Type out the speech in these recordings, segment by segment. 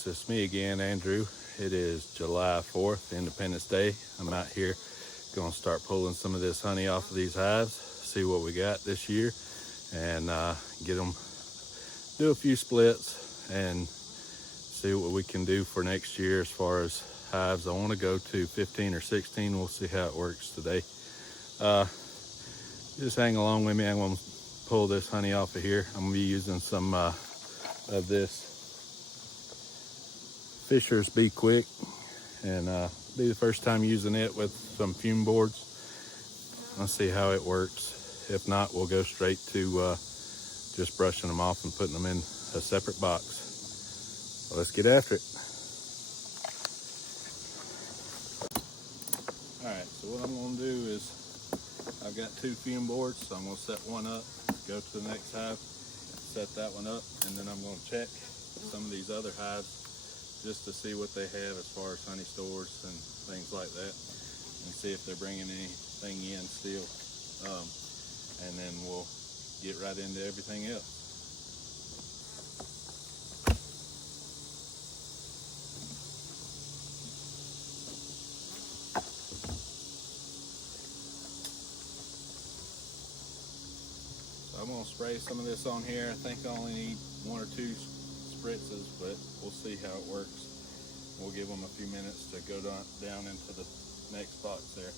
folks, it's me again, Andrew. It is July 4th, Independence Day. I'm out here going to start pulling some of this honey off of these hives, see what we got this year, and get them, do a few splits, and see what we can do for next year as far as hives. I want to go to 15 or 16. We'll see how it works today. Just hang along with me. I'm going to pull this honey off of here. I'm going to be using some of this Fisher's Be Quick, and be the first time using it with some fume boards. Let's see how it works. If not, we'll go straight to just brushing them off and putting them in a separate box. So let's get after it. All right, so what I'm going to do is I've got 2 fume boards, so I'm going to set one up, go to the next hive, set that one up, and then I'm going to check some of these other hives just to see what they have as far as honey stores and things like that, and see if they're bringing anything in still. And then we'll get right into everything else. So I'm going to spray some of this on here. I think I only need 1 or 2 spritzes, but we'll see how it works. We'll give them a few minutes to go down into the next box there.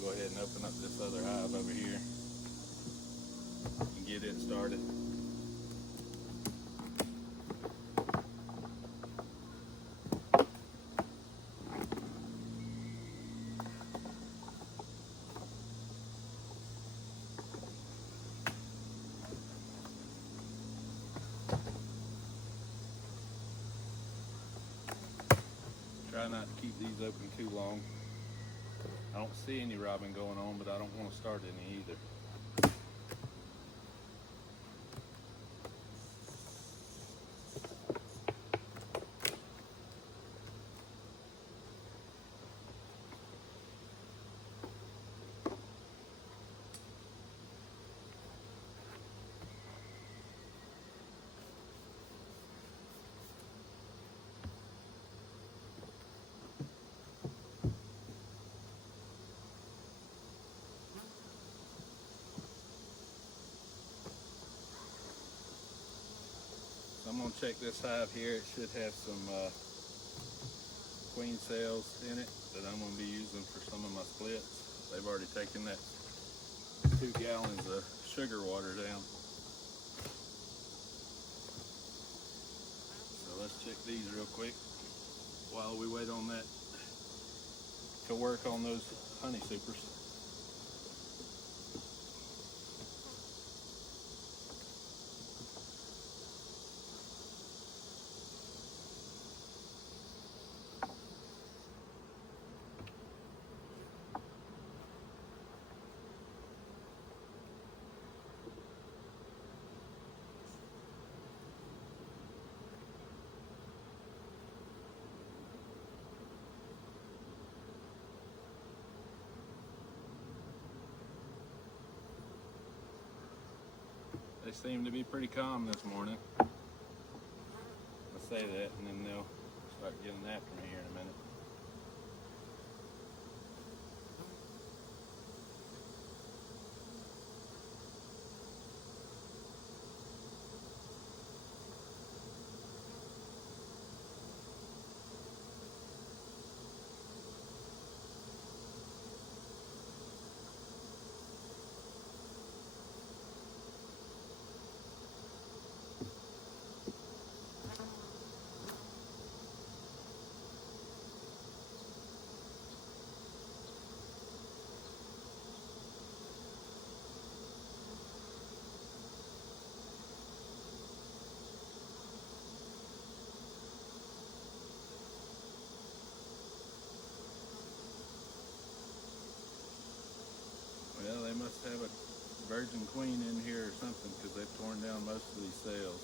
Go ahead and open up this other hive over here and get it started. Try not to keep these open too long. I don't see any robbing going on, but I don't want to start any either. I'm going to check this hive here. It should have some queen cells in it that I'm going to be using for some of my splits. They've already taken that 2 gallons of sugar water down. So let's check these real quick while we wait on that to work on those honey supers. They seem to be pretty calm this morning. I'll say that, and then they'll start getting after me here in a minute. Well, they must have a virgin queen in here or something, because they've torn down most of these cells.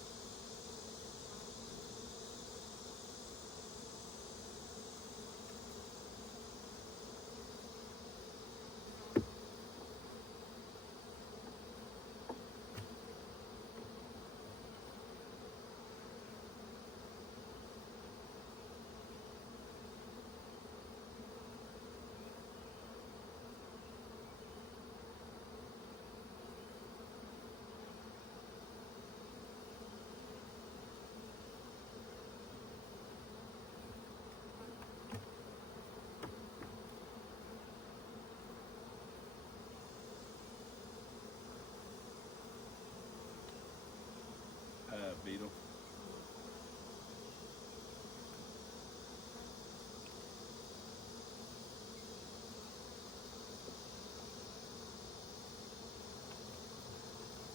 hive beetle.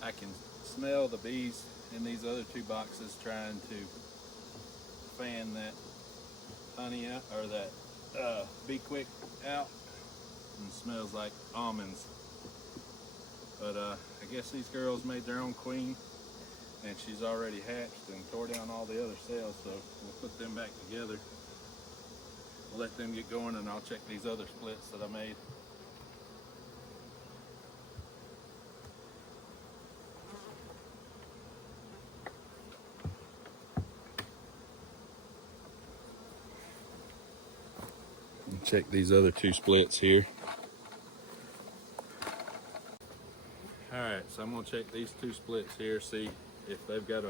I can smell the bees in these other two boxes trying to fan that honey out, or that Be Quick out, and it smells like almonds. But I guess these girls made their own queen, and she's already hatched and tore down all the other cells, so we'll put them back together. We'll let them get going, and I'll check these other splits that I made. Check these other two splits here. Alright, so I'm going to check these two splits here, see if they've got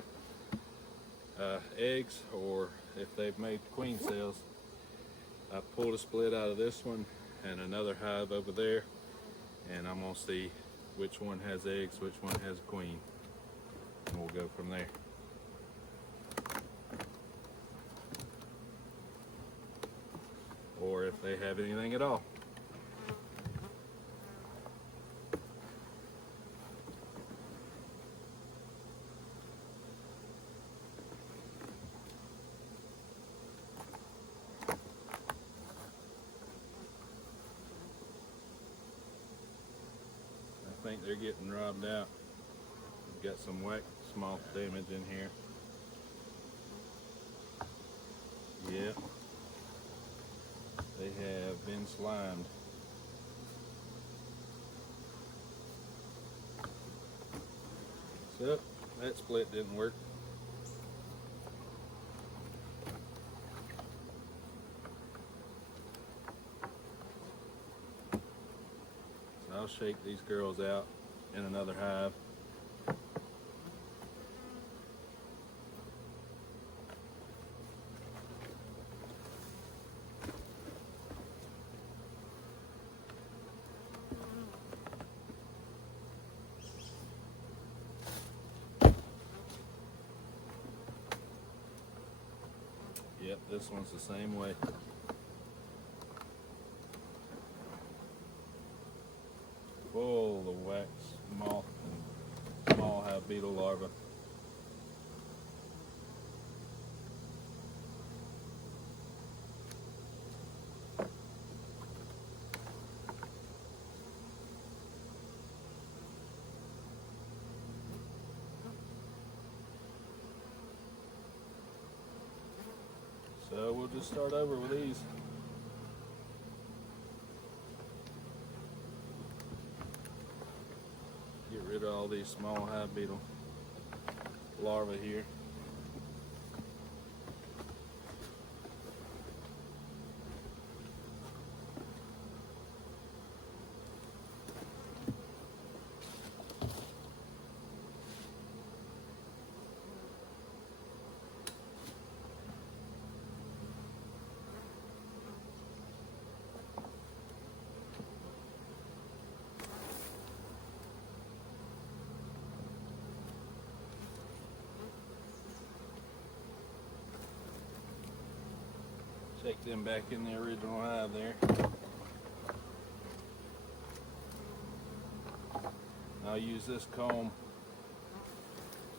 eggs or if they've made queen cells. I pulled a split out of this one and another hive over there, and I'm going to see which one has eggs, which one has a queen, and we'll go from there. Or if they have anything at all. I think they're getting robbed out. We've got some wax moth damage in here. Yep. They have been slimed. So that split didn't work. So I'll shake these girls out in another hive. Yep, this one's the same way. Full of wax moth and small hive beetle larvae. So we'll just start over with these. Get rid of all these small hive beetle larvae here. Take them back in the original hive there. I'll use this comb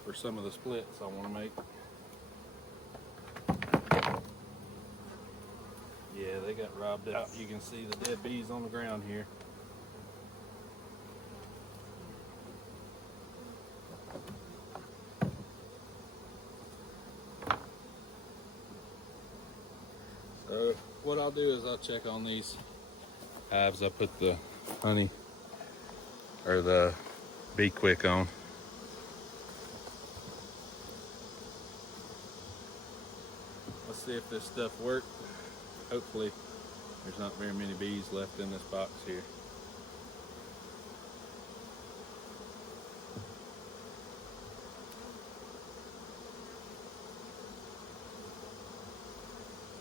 for some of the splits I want to make. Yeah, they got robbed out. You can see the dead bees on the ground here. So what I'll do is I'll check on these hives I put the honey or the Be Quick on. Let's see if this stuff worked. Hopefully there's not very many bees left in this box here.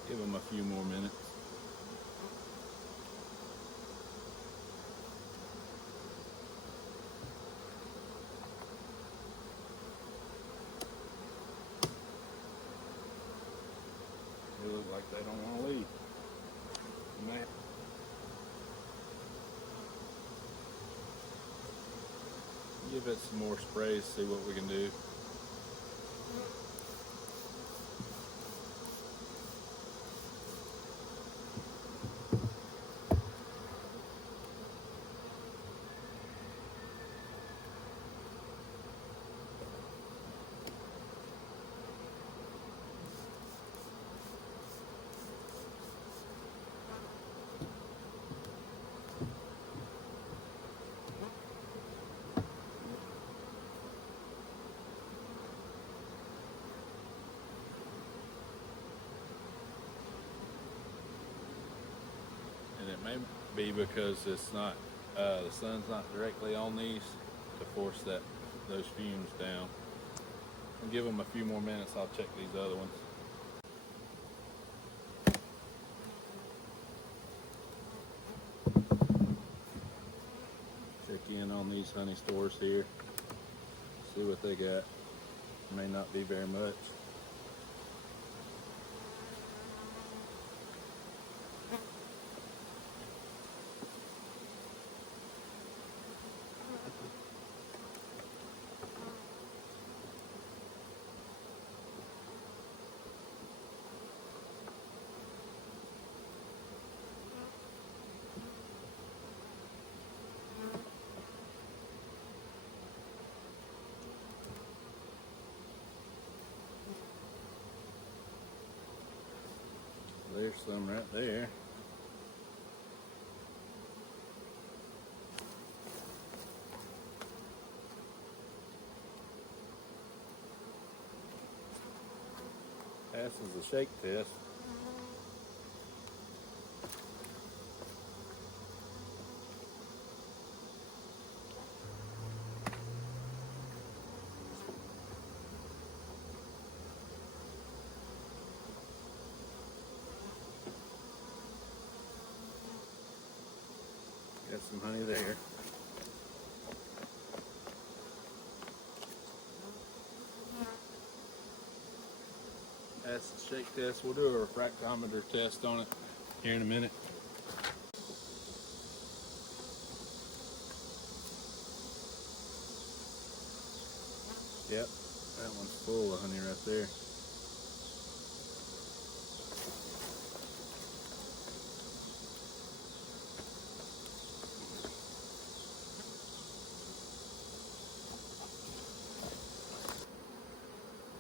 Give them a few more minutes. give it some more sprays, see what we can do. And it may be because it's not, the sun's not directly on these to force those fumes down. I'll give them a few more minutes. I'll check these other ones. Check in on these honey stores here. See what they got. May not be very much. There's some right there. Passes the shake test. Got some honey there. That's the shake test. We'll do a refractometer test on it here in a minute. Yep, that one's full of honey right there.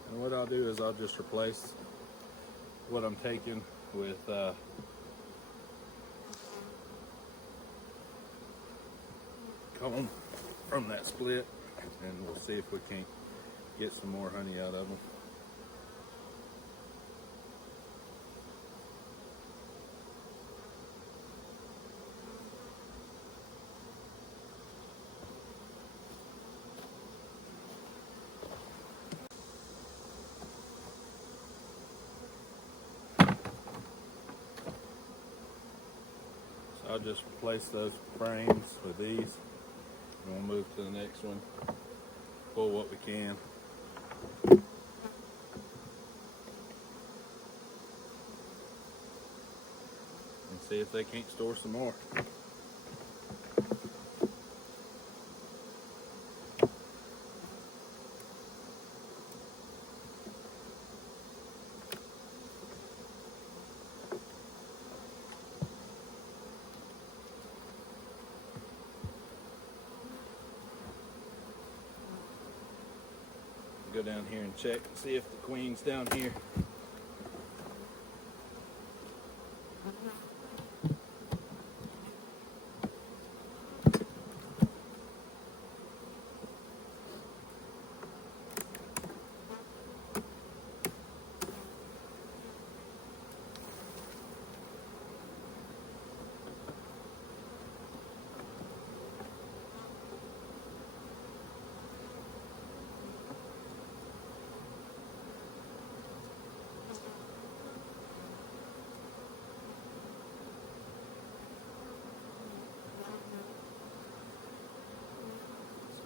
And what I'll do is I'll just replace what I'm taking with comb from that split, and we'll see if we can't get some more honey out of them. I'll just replace those frames with these, and we'll move to the next one. Pull what we can. And see if they can't store some more. Go down here and check and see if the queen's down here.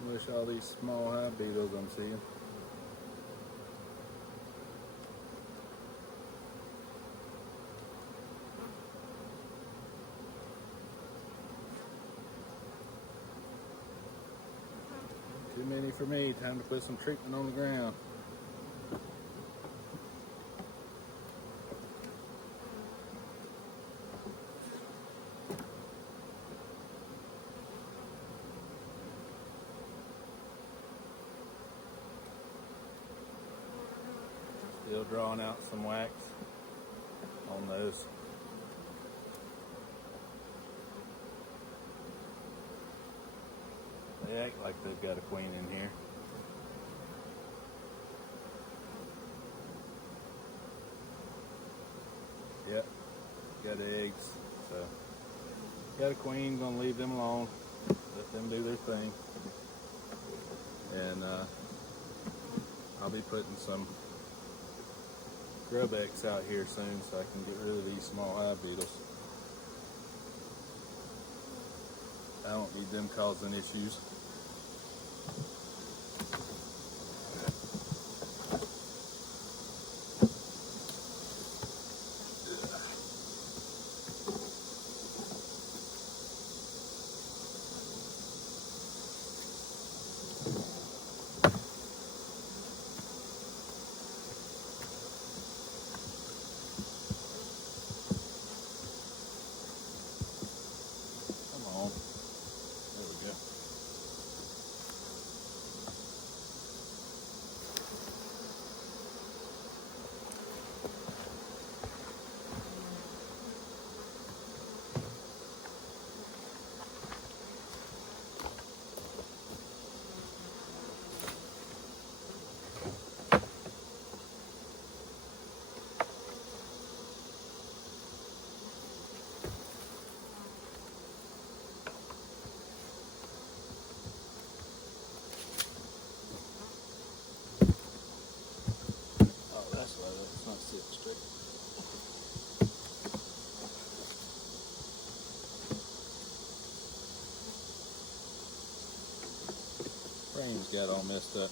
Smush all these small hive beetles I'm seeing. Too any for me. Time to put some treatment on the ground. Still drawing out some wax on those. They act like they've got a queen in here. Yep, got eggs. So, got a queen, gonna leave them alone. Let them do their thing. And I'll be putting some Grub-X out here soon so I can get rid of these small hive beetles. I don't need them causing issues. Frames got all messed up.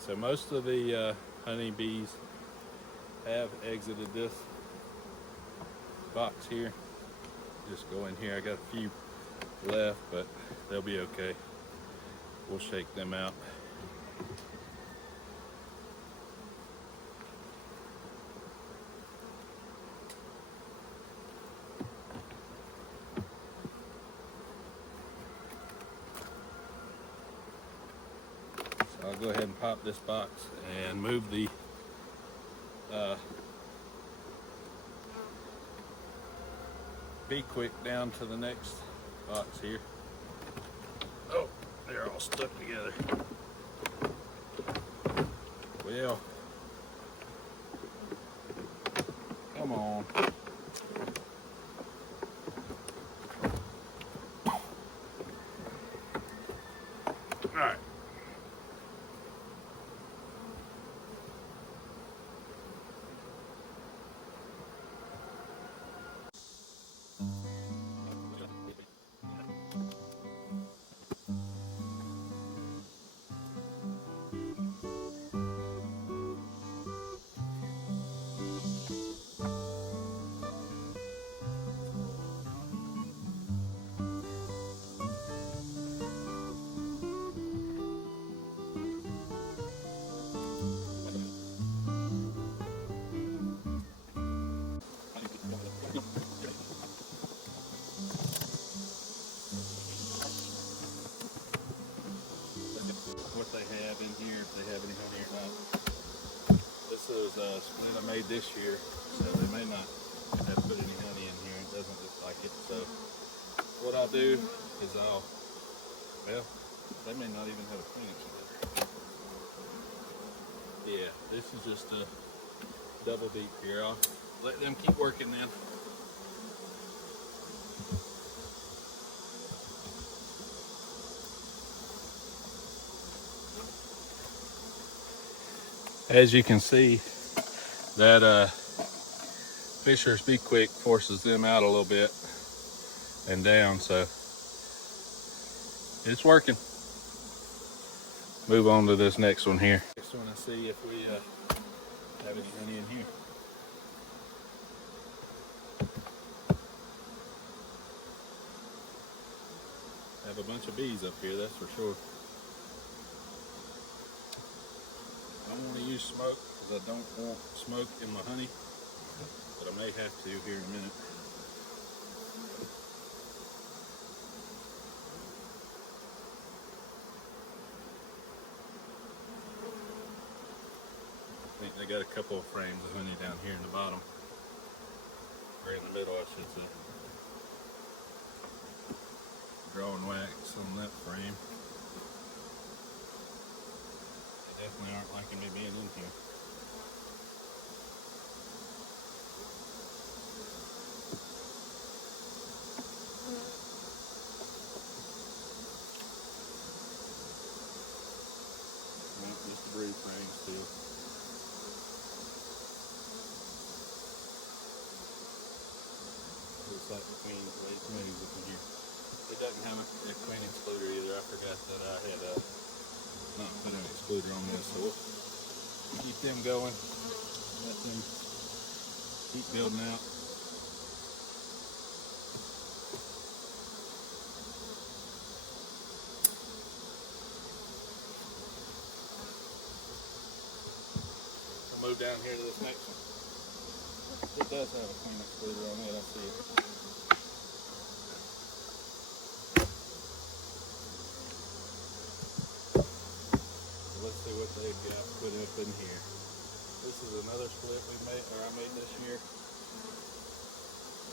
So most of the honeybees have exited this box here. Just go in here. I got a few left, but they'll be okay. We'll shake them out. I'll go ahead and pop this box and move the Be Quick down to the next box here. Oh, they're all stuck together. Well, come on. All right. What they have in here, if they have any honey or not. This is a split I made this year, so they may not have put any honey in here. It doesn't look like it. So what I'll do is well, they may not even have a queen actually. Yeah, this is just a double deep here. I'll let them keep working then. As you can see, that Fisher's Be Quick forces them out a little bit and down, so it's working. Move on to this next one here. Just want to see if we have any honey in here. have a bunch of bees up here, that's for sure. I don't want to use smoke because I don't want smoke in my honey, but I may have to here in a minute. I think they got a couple of frames of honey down here in the bottom, or in the middle I should say. Drawing wax on that frame. They definitely aren't liking me being in here. Well, just a brood frame still. Looks like the queen's laid eggs up in here. It doesn't have a queen excluder either. I forgot that I had not put an excluder on this, so we'll keep them going. Let them keep building out. We'll move down here to this next one. It does have a queen excluder on it, I see it. Let's see what they've got put up in here. This is another split we made, or I made this year.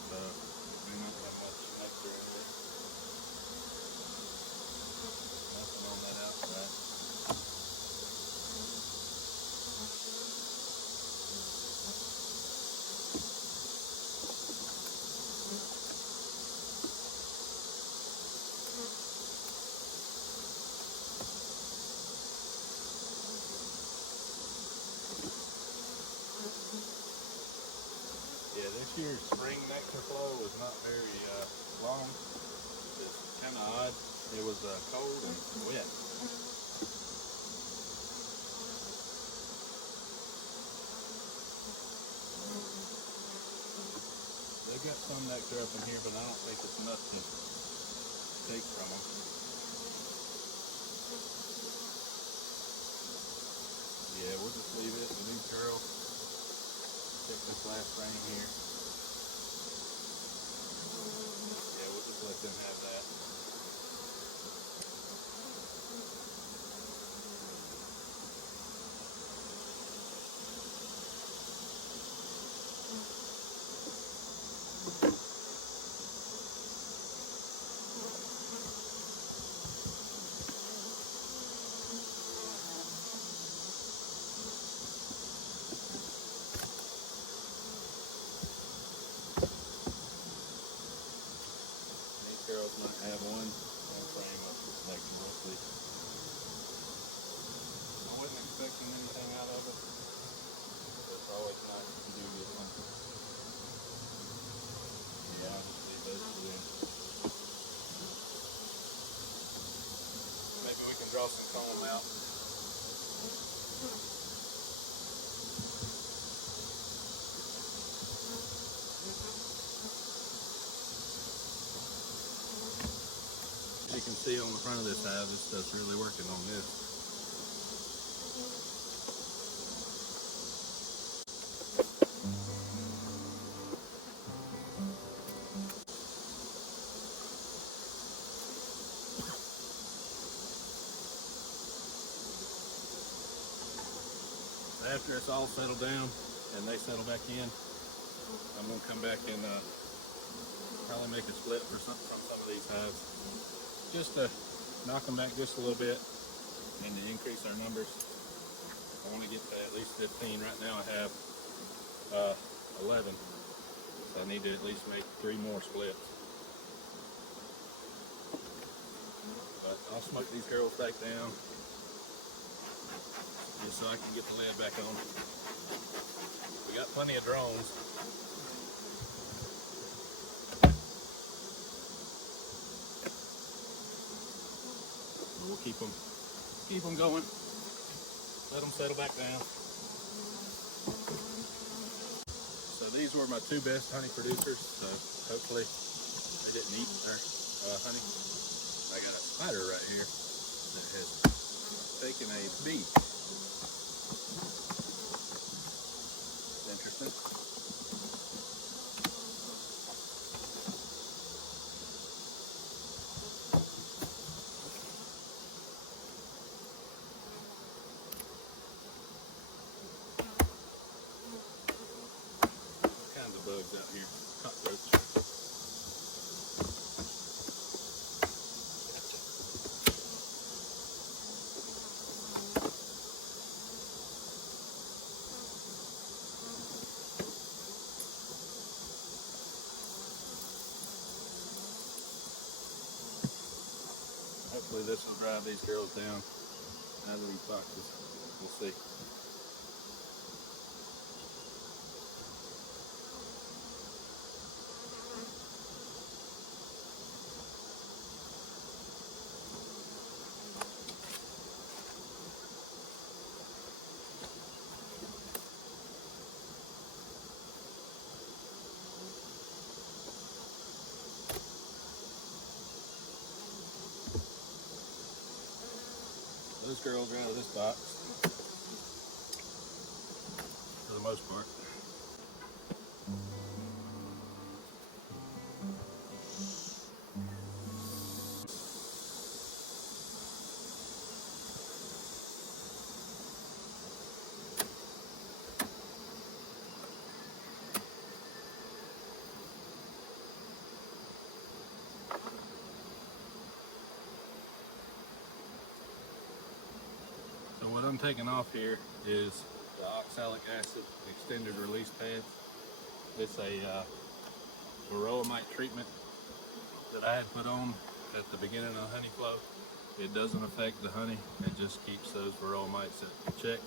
So may not have much nectar in here. Nothing on that outside. Yeah, this year's spring nectar flow was not very long. It's kind of odd. It was cold and wet. They've got some nectar up in here, but I don't think it's enough to take from them. Yeah, we'll just leave it with these girls. Take this last frame here. Yeah, we'll just let them have that. Girls might have one frame up this next one. We'll see. I wasn't expecting anything out of it. It's always nice to do get something. Yeah, I'll just leave those for them. Maybe we can draw some comb out. You can see on the front of this hive, this stuff's really working on this. After it's all settled down and they settle back in, I'm going to come back and probably make a split from some of these hives. Just to knock them back just a little bit and to increase our numbers. I want to get to at least 15. Right now I have 11. So I need to at least make 3 more splits. But I'll smoke these girls back down just so I can get the lid back on. We got plenty of drones. We'll keep them going. Let them settle back down. So these were my 2 best honey producers. So hopefully they didn't eat their honey. I got a spider right here that has taken a beak. Interesting. All kinds of bugs out here. Cockroach. Hopefully this will drive these girls down out of these boxes. We'll see. Those girls are out of this box for the most part. So what I'm taking off here is the oxalic acid extended release pad. It's a varroamite treatment that I had put on at the beginning of honey flow. It doesn't affect the honey, it just keeps those varroamites in check.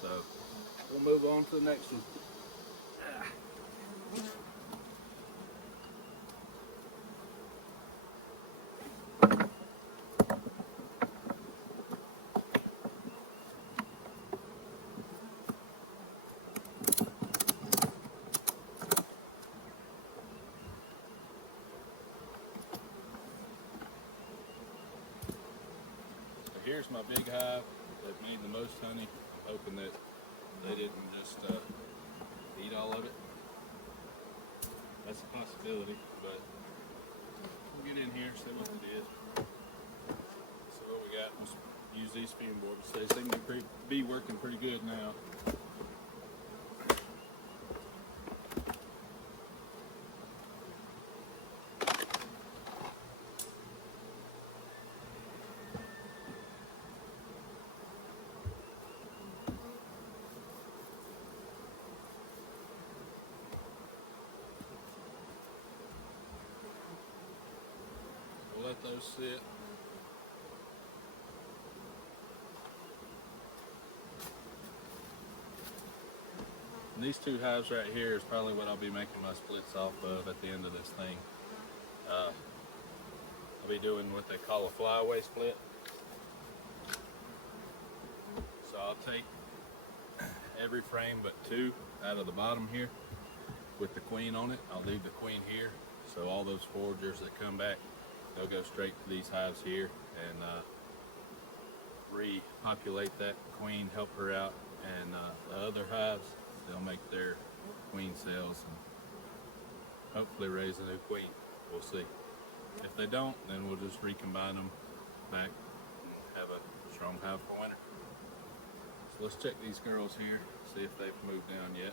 So we'll move on to the next one. Here's my big hive that made the most honey. I'm hoping that they didn't just eat all of it. That's a possibility, but we'll get in here and see what it is. So what we got, let's use these fume boards. They seem to be working pretty good now. Let those sit. And these two hives right here is probably what I'll be making my splits off of at the end of this thing. I'll be doing what they call a flyaway split. So I'll take every frame but two out of the bottom here with the queen on it. I'll leave the queen here, so all those foragers that come back, they'll go straight to these hives here and repopulate that queen, help her out, and the other hives, they'll make their queen cells and hopefully raise a new queen. We'll see. If they don't, then we'll just recombine them back, have a strong hive for winter. So let's check these girls here, see if they've moved down yet.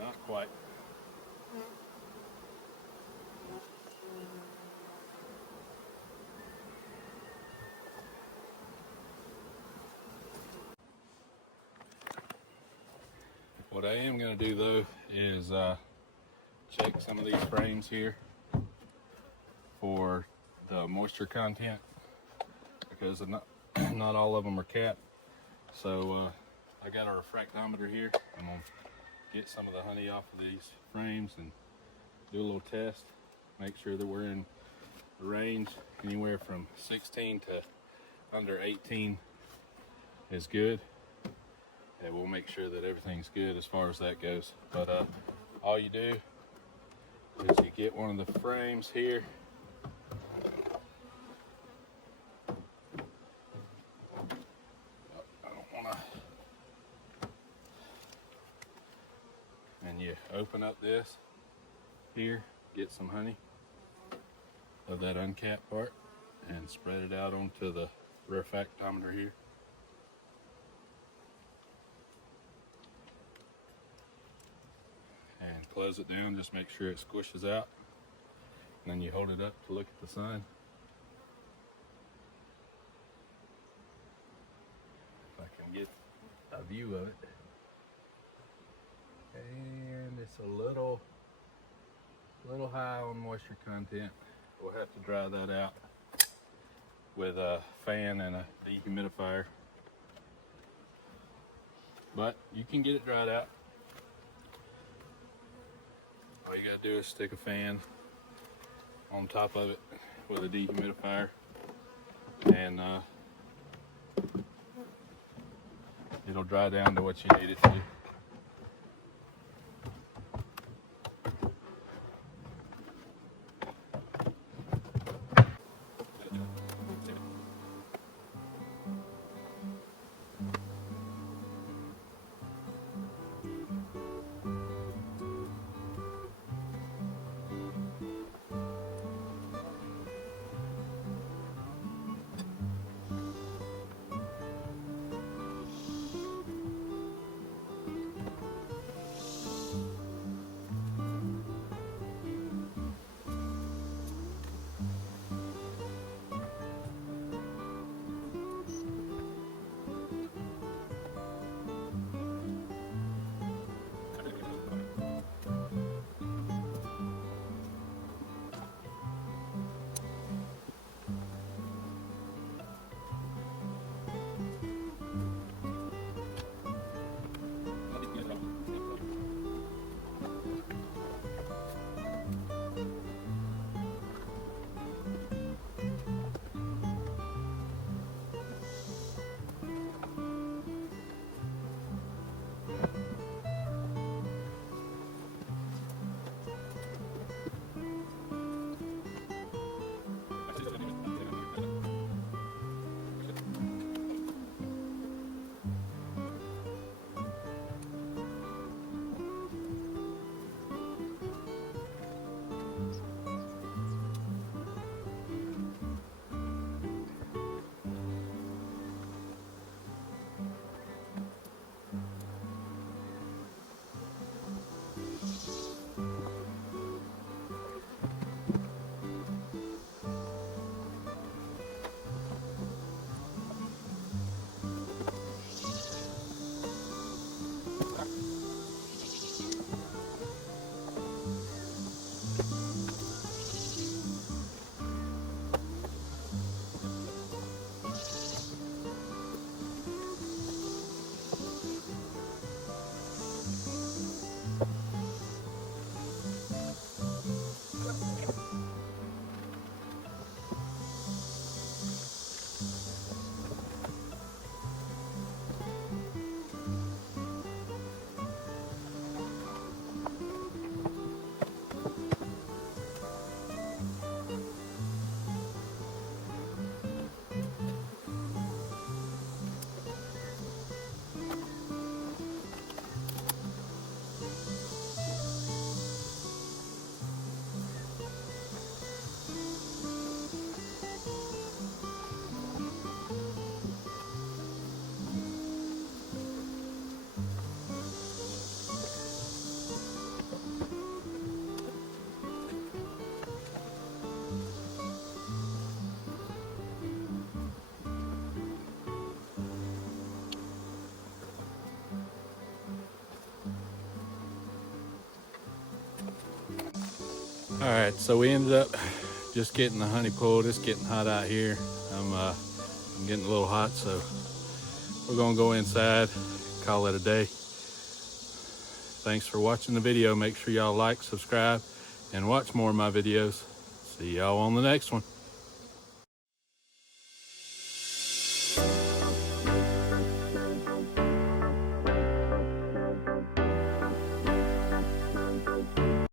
Not quite. What I am going to do though is check some of these frames here for the moisture content, because not all of them are capped. So I got a refractometer here. I'm going to get some of the honey off of these frames and do a little test, make sure that we're in the range. Anywhere from 16 to under 18 is good. and we'll make sure that everything's good as far as that goes. But all you do is you get one of the frames here. I don't want to. And you open up this here, get some honey of that uncapped part, and spread it out onto the refractometer here. And close it down, just make sure it squishes out. And then you hold it up to look at the sun. If I can get a view of it. And it's a little high on moisture content. We'll have to dry that out with a fan and a dehumidifier. But you can get it dried out. All you gotta do is stick a fan on top of it with a dehumidifier, and it'll dry down to what you need it to. All right, so we ended up just getting the honey pulled. It's getting hot out here. I'm getting a little hot, so we're gonna go inside, call it a day. Thanks for watching the video. Make sure y'all like, subscribe, and watch more of my videos. See y'all on the next one.